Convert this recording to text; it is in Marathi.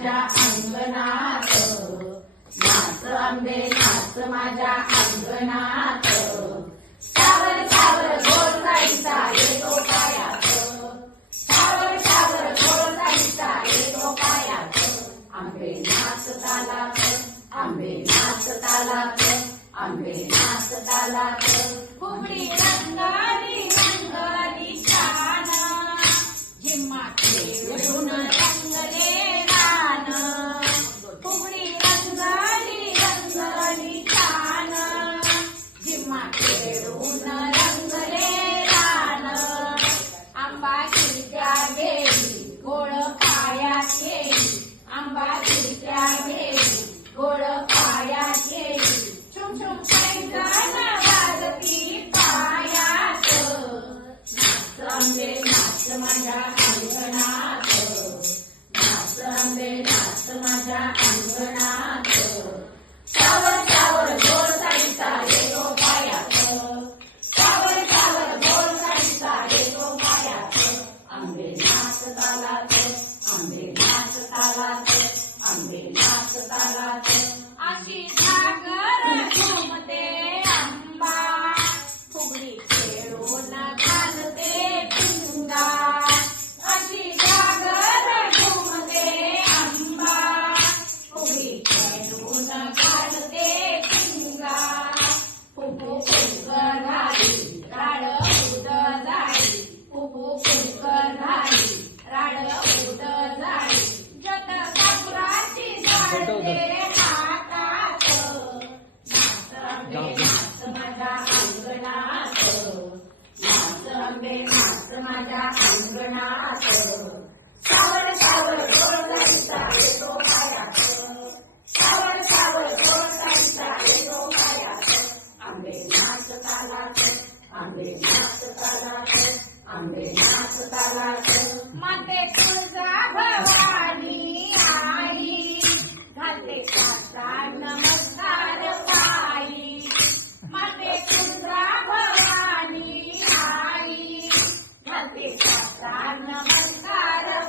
माझ्या अंगणात, नाच आंबे नाच माझ्या अंगणात, सावर सावर गोड जायचा येतो पायात, सावर सावर गोड जायचा येतो पायात, आंबे नाच तालात, आंबे नाच तालात, आंबे नाच तालात, फुगडी रंगारी रंगारी छान, झिम्मा खेळून रंगले रान, फुगडी रंगारी रंगारी छान, झिम्मा खेळून रंगले रान, आंबा खिडक्या गेली गोळ पायात गेली, आंबा खिडक्या गेली गोळ पायात गेली, छुम छुम पैंजण वाजती पायात, नाच आंबे नाच माझ्या अंगणात, नाच आंबे नाच माझ्या अंगणात, सावर सावर गोड जायचा येतो पायात, सावर सावर गोड जायचा येतो पायात, आंबे नाच तालात, आंबे नाच तालात, आंबे नाच तालात, अशी सागर घुमते आंबा, फुगडी खेळून घालते पिंगा, अशी सागर घुमते आंबा, फुगडी खेळून घालते पिंगा, फुफू फुलक झाली राड उड जाई, फुफू फुलक झाली राड उड जाई, जत कापुराची झाडते हातात, नाच आंबे नाच माझ्या अंगणात, नाच आंबे नाच माझ्या अंगणात, सावर सावर गोड